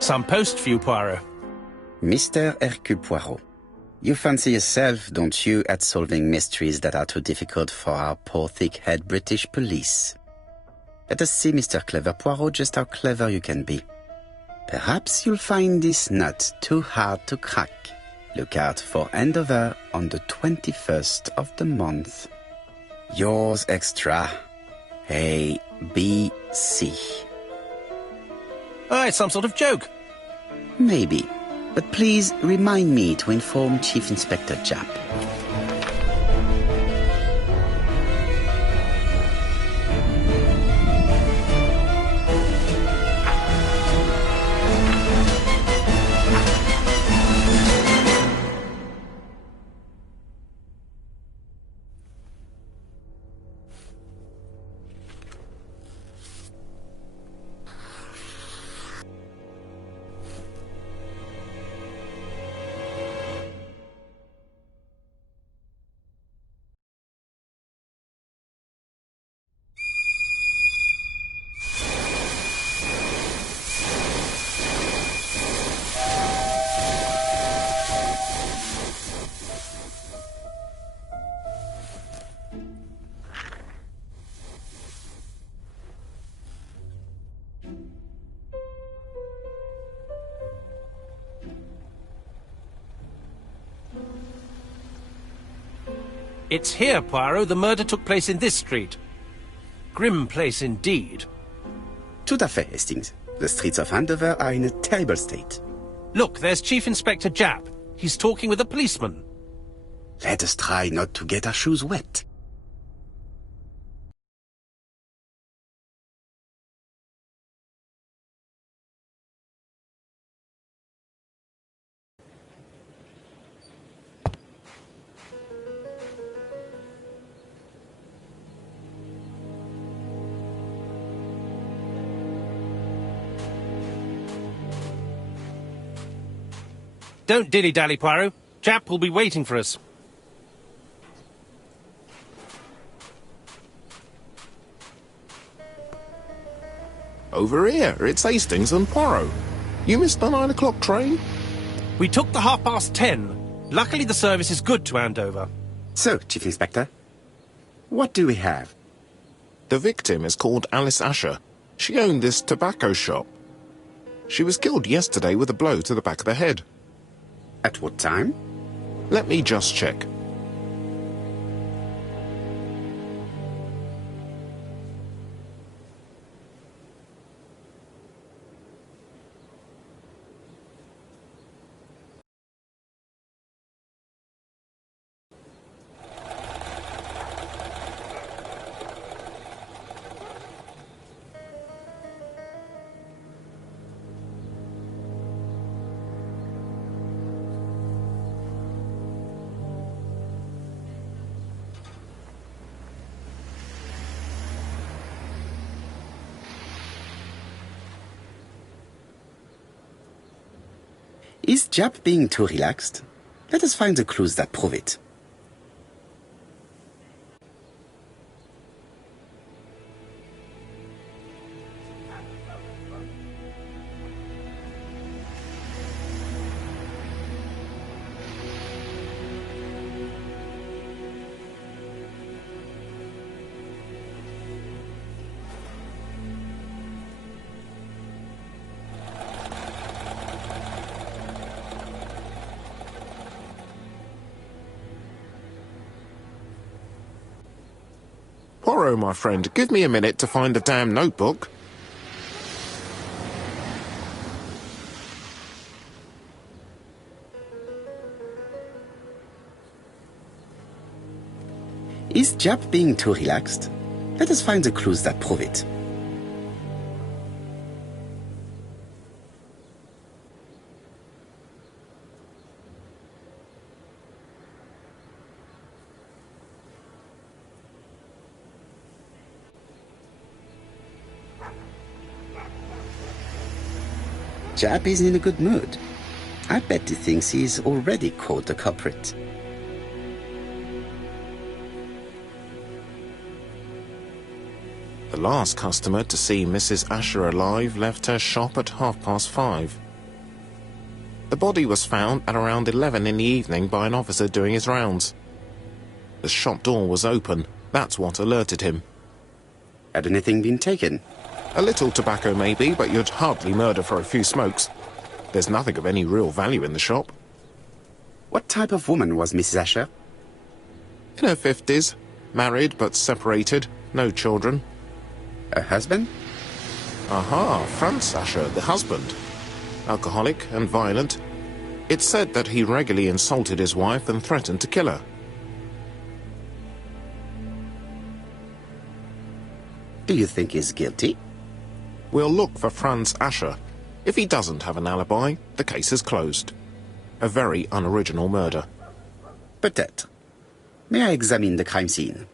Some post for you, Poirot. Mr. Hercule Poirot, you fancy yourself, don't you, at solving mysteries that are too difficult for our poor thick-head British police. Let us see, Mr. Clever Poirot, just how clever you can be. Perhaps you'll find this nut too hard to crack. Look out for Andover on the 21st of the month. Yours extra, A.B.C. Oh, it's some sort of joke. Maybe, but please remind me to inform Chief Inspector Japp. It's here, Poirot. The murder took place in this street. Grim place indeed. Tout à fait, Hastings. The streets of Andover are in a terrible state. Look, there's Chief Inspector Japp. He's talking with a policeman. Let us try not to get our shoes wet. Don't dilly-dally, Poirot. Japp will be waiting for us. Over here, it's Hastings and Poirot. You missed the 9 o'clock train? We took the 10:30. Luckily the service is good to Andover. So, Chief Inspector, what do we have? The victim is called Alice Asher. She owned this tobacco shop. She was killed yesterday with a blow to the back of the head. At what time? Let me just check. Is Japp being too relaxed? Let us find the clues that prove it. Poirot, my friend, give me a minute to find the damn notebook. Is Japp being too relaxed? Let us find the clues that prove it. chap is in a good mood. I bet he thinks he's already caught the culprit. The last customer to see Mrs. Asher alive left her shop at 5:30. The body was found at around 11 in the evening by an officer doing his rounds. The shop door was open. That's what alerted him. Had anything been taken? A little tobacco maybe, but you'd hardly murder for a few smokes. There's nothing of any real value in the shop. What type of woman was Mrs. Asher? In her 50s, married but separated, no children. Her husband? Aha, Franz Asher, the husband. Alcoholic and violent. It's said that he regularly insulted his wife and threatened to kill her. Do you think he's guilty? We'll look for Franz Asher. If he doesn't have an alibi, the case is closed. A very unoriginal murder. Peut-être. May I examine the crime scene?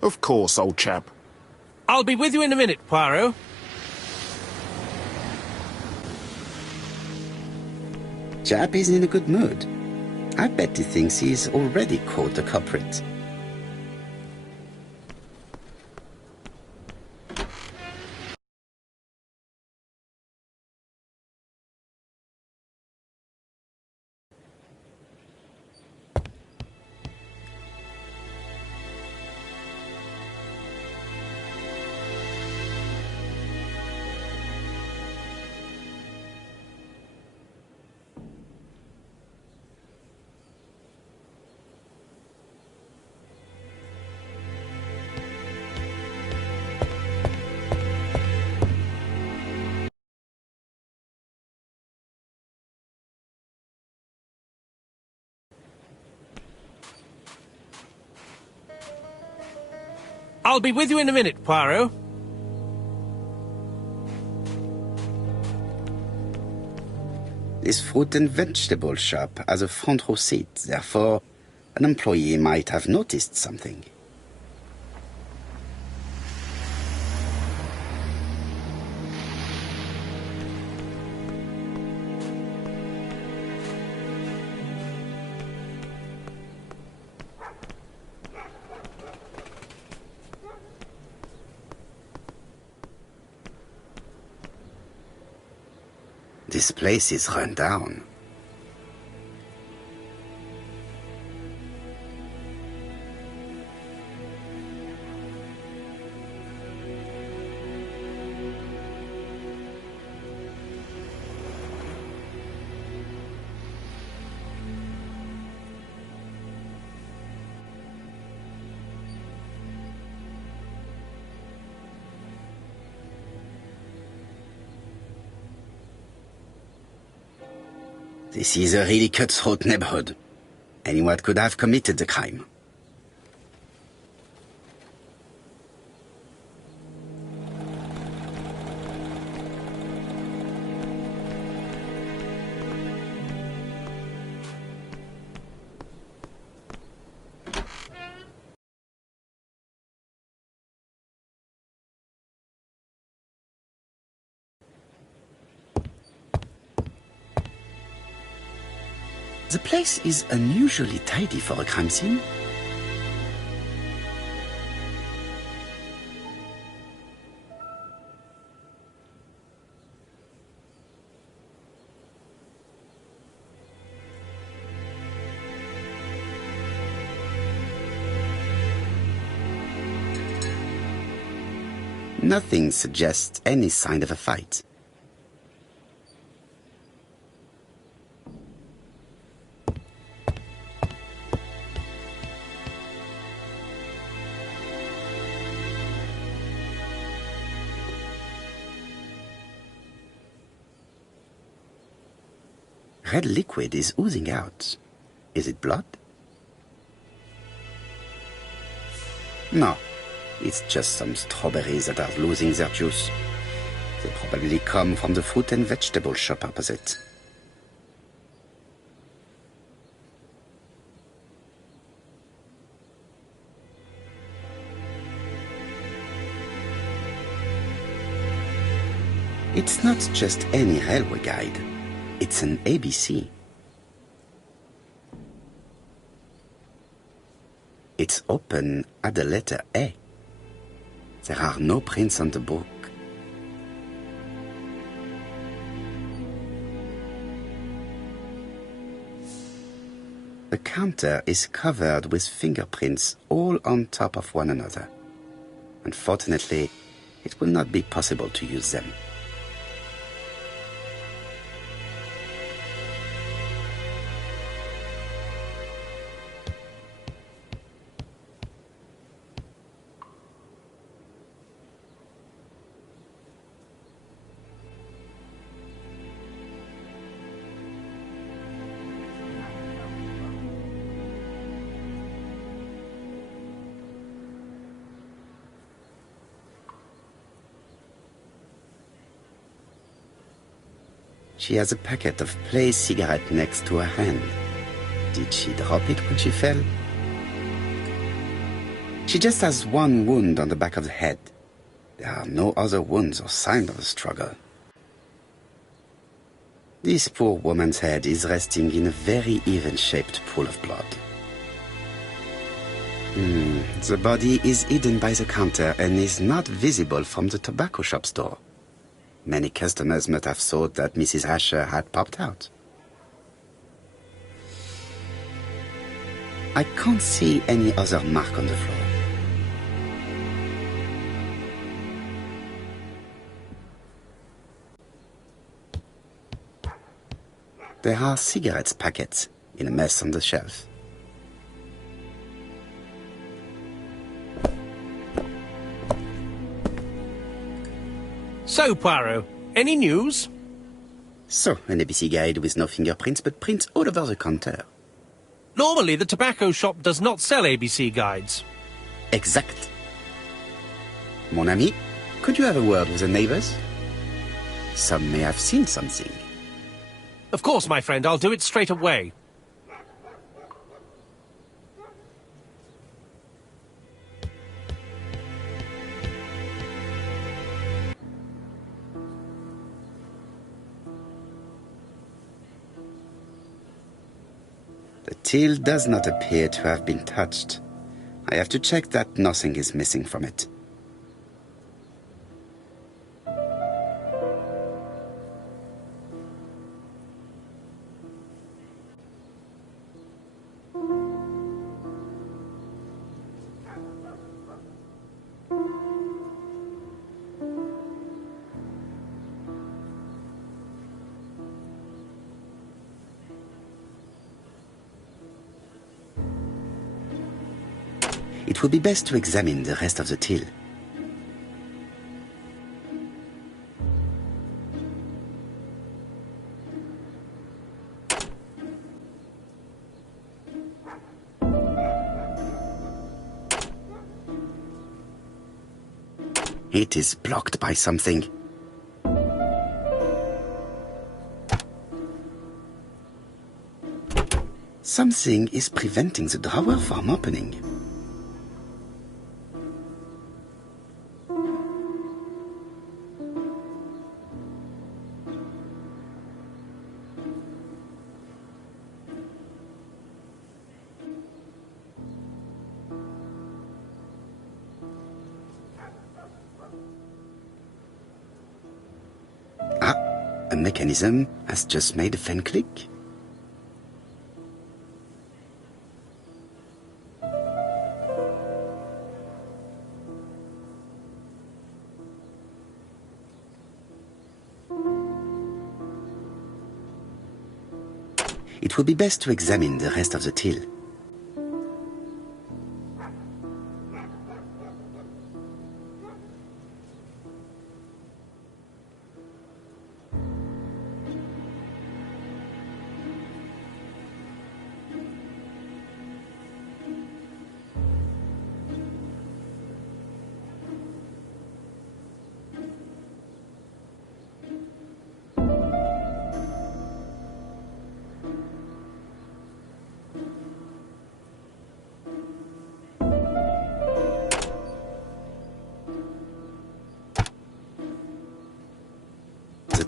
Of course, old chap. I'll be with you in a minute, Poirot. Chap is in a good mood. I bet he thinks he's already caught the culprit. I'll be with you in a minute, Poirot. This fruit and vegetable shop has a front row seat, therefore an employee might have noticed something. This place is run down. This is a really cutthroat neighborhood. Anyone could have committed the crime. The place is unusually tidy for a crime scene. Nothing suggests any sign of a fight. Red liquid is oozing out. Is it blood? No, it's just some strawberries that are losing their juice. They probably come from the fruit and vegetable shop opposite. It's not just any railway guide. It's an ABC. It's open at the letter A. There are no prints on the book. The counter is covered with fingerprints all on top of one another. Unfortunately, it will not be possible to use them. She has a packet of Play cigarette next to her hand. Did she drop it when she fell? She just has one wound on the back of the head. There are no other wounds or signs of a struggle. This poor woman's head is resting in a very even-shaped pool of blood. The body is hidden by the counter and is not visible from the tobacco shop's door. Many customers must have thought that Mrs. Asher had popped out. I can't see any other mark on the floor. There are cigarettes packets in a mess on the shelf. So, Poirot, any news? So, an ABC guide with no fingerprints, but prints all over the counter. Normally, the tobacco shop does not sell ABC guides. Exact. Mon ami, could you have a word with the neighbors? Some may have seen something. Of course, my friend, I'll do it straight away. The till does not appear to have been touched. I have to check that nothing is missing from it. It would be best to examine the rest of the till. It is blocked by something. Something is preventing the drawer from opening. A mechanism has just made a fan click. It would be best to examine the rest of the till.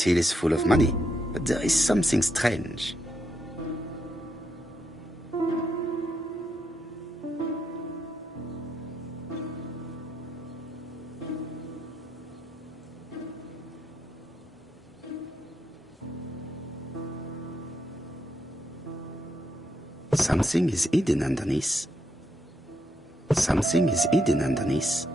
till is full of money, but there is something strange. Something is hidden underneath. Something is hidden underneath.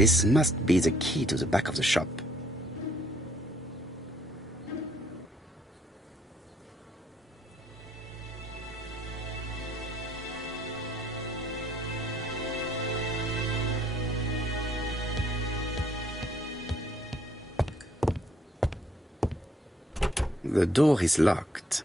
This must be the key to the back of the shop. The door is locked.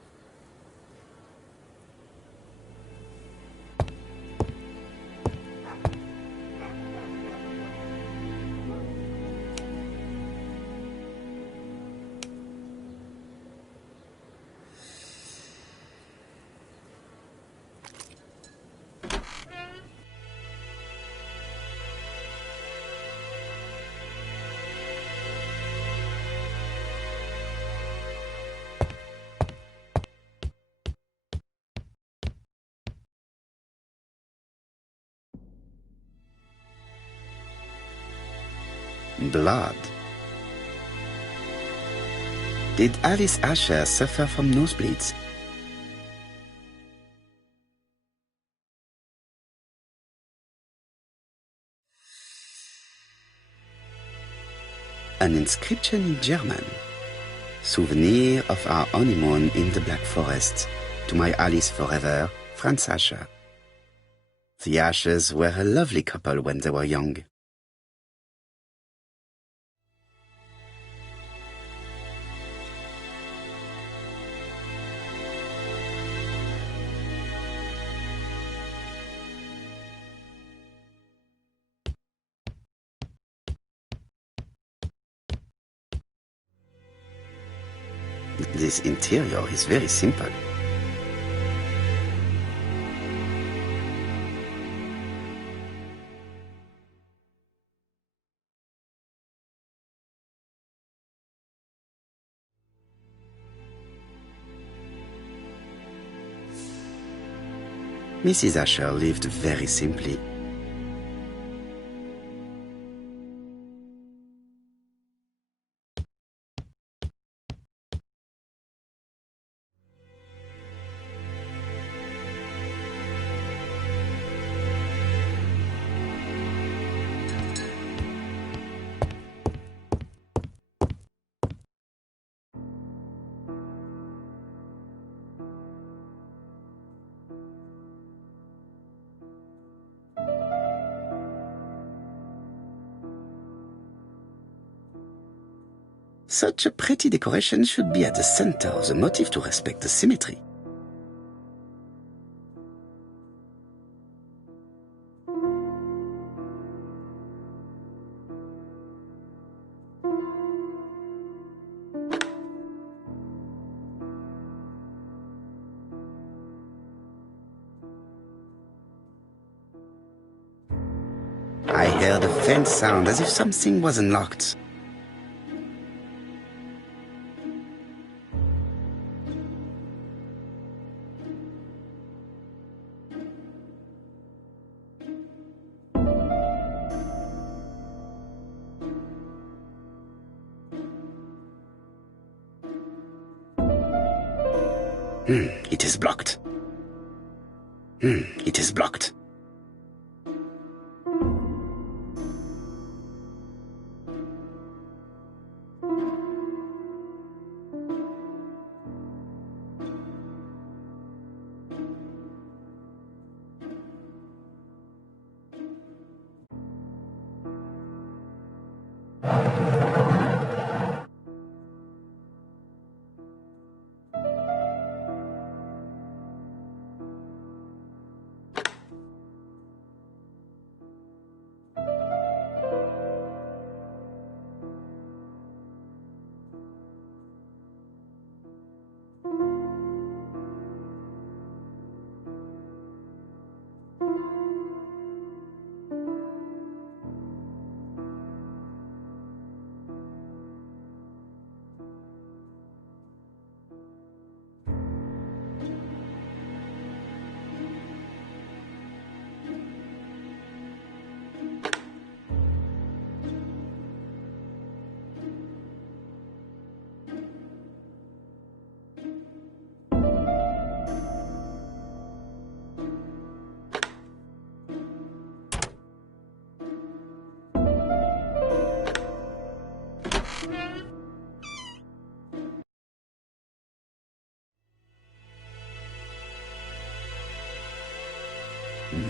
Blood. Did Alice Asher suffer from nosebleeds? An inscription in German. Souvenir of our honeymoon in the Black Forest. To my Alice forever, Franz Asher. The Ashers were a lovely couple when they were young. This interior is very simple. Mrs. Asher lived very simply. Such a pretty decoration should be at the center of the motif to respect the symmetry. I heard a faint sound as if something was unlocked. It is blocked. It is blocked.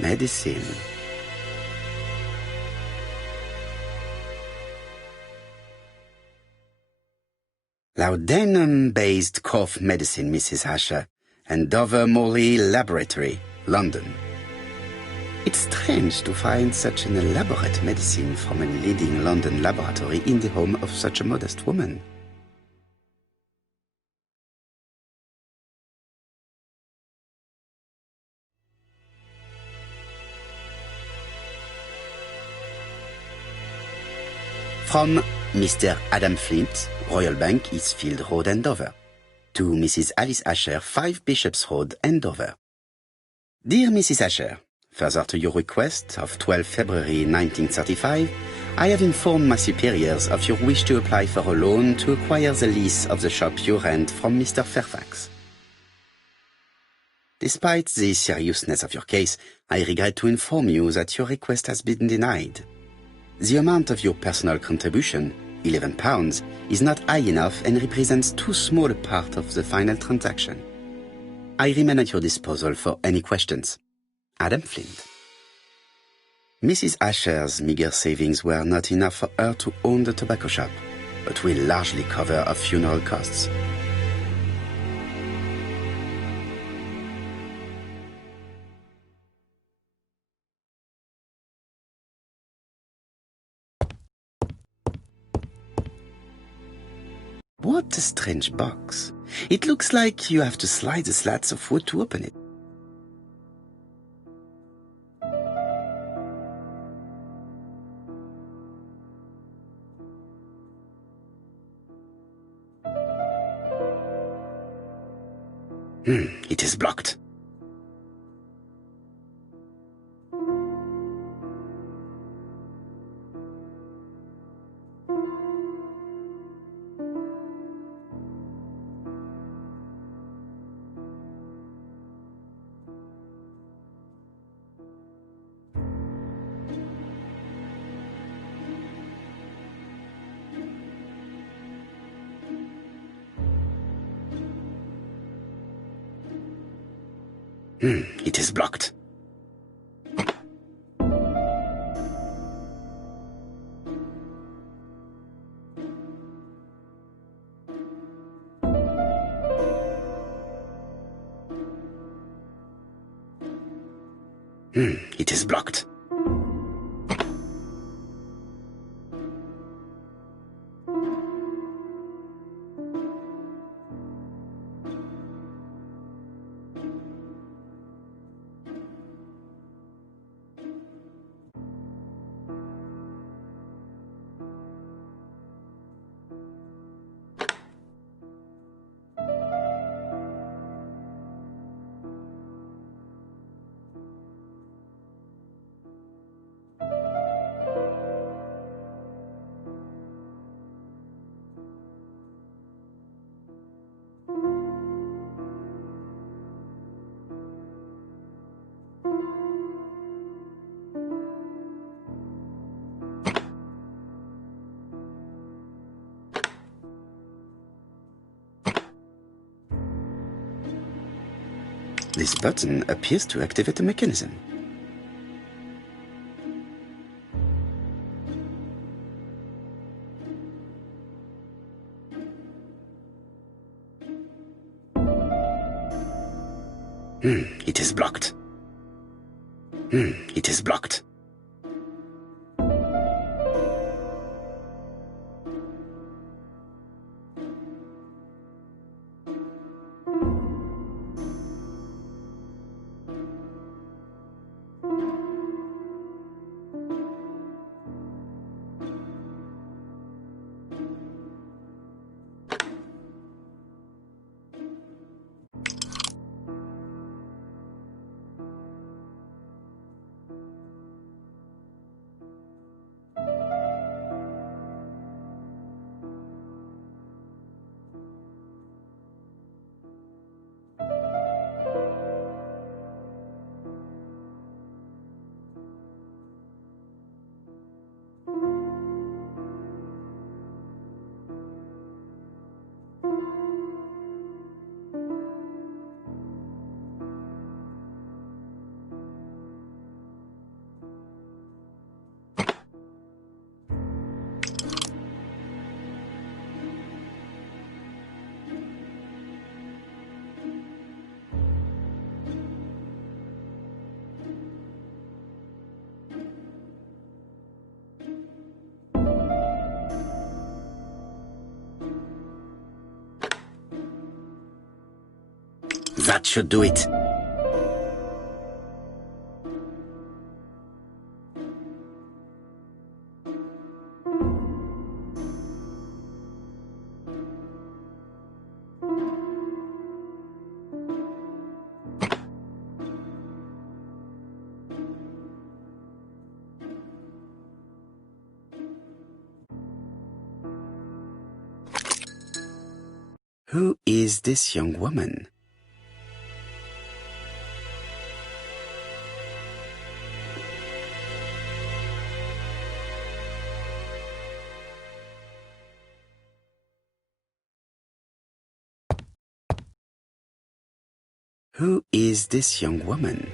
medicine. Laudanum-based cough medicine, Mrs. Asher, and Dover Morley Laboratory, London. It's strange to find such an elaborate medicine from a leading London laboratory in the home of such a modest woman. From Mr. Adam Flint, Royal Bank, Eastfield Road, Andover. To Mrs. Alice Asher, 5 Bishops Road, Andover. Dear Mrs. Asher, further to your request of 12 February 1935, I have informed my superiors of your wish to apply for a loan to acquire the lease of the shop you rent from Mr. Fairfax. Despite the seriousness of your case, I regret to inform you that your request has been denied. The amount of your personal contribution, £11, is not high enough and represents too small a part of the final transaction. I remain at your disposal for any questions. Adam Flint. Mrs. Asher's meager savings were not enough for her to own the tobacco shop, but will largely cover her funeral costs. What a strange box. It looks like you have to slide the slats of wood to open it. It is blocked. It is blocked. It is blocked. This button appears to activate the mechanism. It is blocked. It is blocked. That should do it. Who is this young woman? Who is this young woman?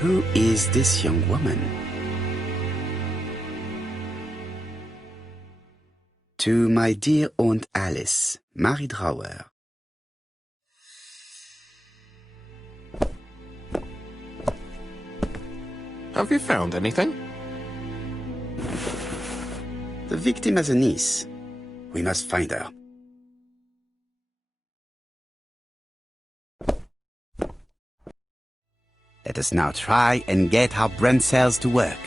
Who is this young woman? To my dear Aunt Alice, Mary Drower. Have you found anything? The victim has a niece. We must find her. Let us now try and get our brain cells to work.